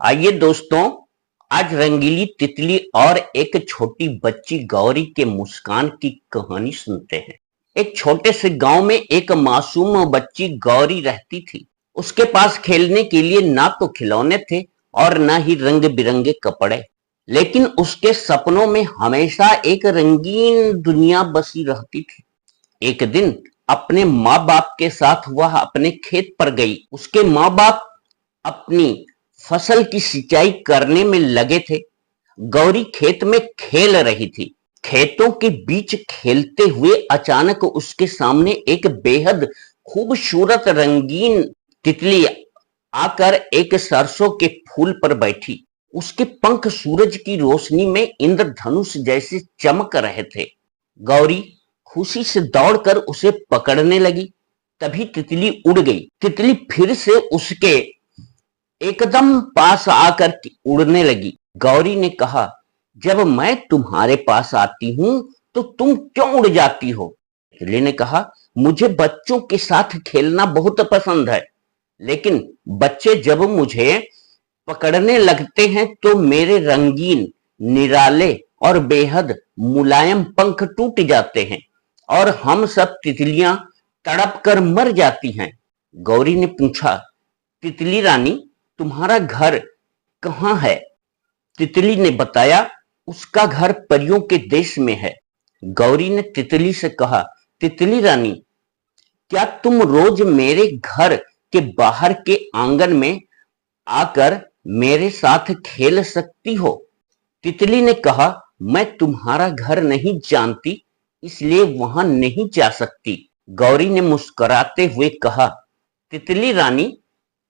आइए दोस्तों, आज रंगीली तितली और एक छोटी बच्ची गौरी के मुस्कान की कहानी सुनते हैं। एक छोटे से गांव में एक मासूम बच्ची गौरी रहती थी। उसके पास खेलने के लिए ना तो खिलौने थे और ना ही रंग बिरंगे कपड़े, लेकिन उसके सपनों में हमेशा एक रंगीन दुनिया बसी रहती थी। एक दिन अपने माँ बाप के साथ वह अपने खेत पर गई। उसके माँ बाप अपनी फसल की सिंचाई करने में लगे थे। गौरी खेत में खेल रही थी। खेतों के बीच खेलते हुए अचानक उसके सामने एक बेहद खूबसूरत रंगीन तितली आकर एक सरसों के फूल पर बैठी। उसके पंख सूरज की रोशनी में इंद्रधनुष जैसे चमक रहे थे। गौरी खुशी से दौड़कर उसे पकड़ने लगी। तभी तितली उड़ गई। तितली फिर से उसके एकदम पास आकर उड़ने लगी। गौरी ने कहा, जब मैं तुम्हारे पास आती हूं तो तुम क्यों उड़ जाती हो? तितली ने कहा, मुझे बच्चों के साथ खेलना बहुत पसंद है, लेकिन बच्चे जब मुझे पकड़ने लगते हैं तो मेरे रंगीन, निराले और बेहद मुलायम पंख टूट जाते हैं और हम सब तितलियां तड़प कर मर जाती हैं। गौरी ने पूछा, तितली रानी, तुम्हारा घर कहाँ है? तितली ने बताया, उसका घर परियों के देश में है। गौरी ने तितली से कहा, तितली रानी, क्या तुम रोज मेरे घर के बाहर के आंगन में आकर मेरे साथ खेल सकती हो? तितली ने कहा, मैं तुम्हारा घर नहीं जानती, इसलिए वहां नहीं जा सकती। गौरी ने मुस्कुराते हुए कहा, तितली रानी,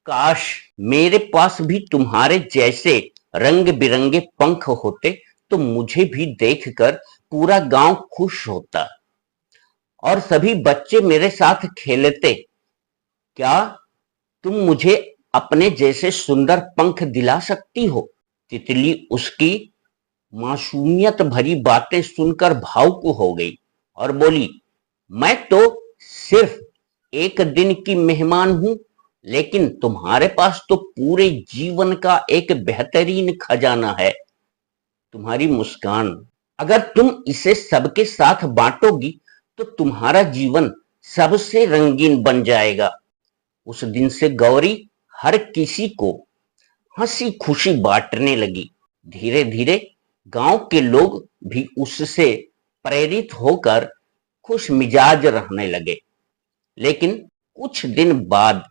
काश मेरे पास भी तुम्हारे जैसे रंग बिरंगे पंख होते तो मुझे भी देखकर पूरा गांव खुश होता और सभी बच्चे मेरे साथ खेलते। क्या तुम मुझे अपने जैसे सुंदर पंख दिला सकती हो? तितली उसकी मासूमियत भरी बातें सुनकर भावुक हो गई और बोली, मैं तो सिर्फ एक दिन की मेहमान हूं, लेकिन तुम्हारे पास तो पूरे जीवन का एक बेहतरीन खजाना है, तुम्हारी मुस्कान। अगर तुम इसे सबके साथ बांटोगी तो तुम्हारा जीवन सबसे रंगीन बन जाएगा। उस दिन से गौरी हर किसी को हंसी खुशी बांटने लगी। धीरे धीरे गांव के लोग भी उससे प्रेरित होकर खुश मिजाज रहने लगे। लेकिन कुछ दिन बाद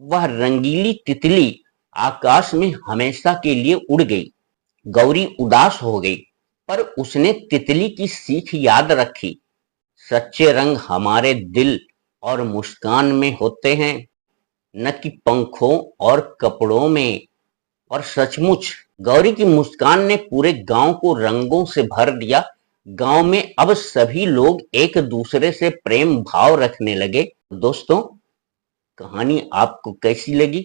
वह रंगीली तितली आकाश में हमेशा के लिए उड़ गई। गौरी उदास हो गई, पर उसने तितली की सीख याद रखी। सच्चे रंग हमारे दिल और मुस्कान में होते हैं, न कि पंखों और कपड़ों में। और सचमुच गौरी की मुस्कान ने पूरे गांव को रंगों से भर दिया। गांव में अब सभी लोग एक दूसरे से प्रेम भाव रखने लगे। दोस्तों, कहानी आपको कैसी लगी?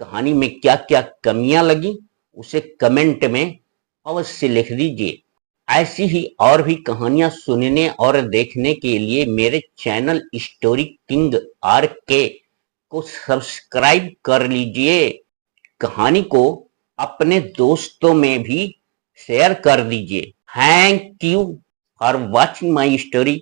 कहानी में क्या क्या कमियां लगी, उसे कमेंट में अवश्य लिख दीजिए। ऐसी ही और भी कहानियां सुनने और देखने के लिए मेरे चैनल स्टोरी किंग RK को सब्सक्राइब कर लीजिए। कहानी को अपने दोस्तों में भी शेयर कर दीजिए। Thank you for watching my story.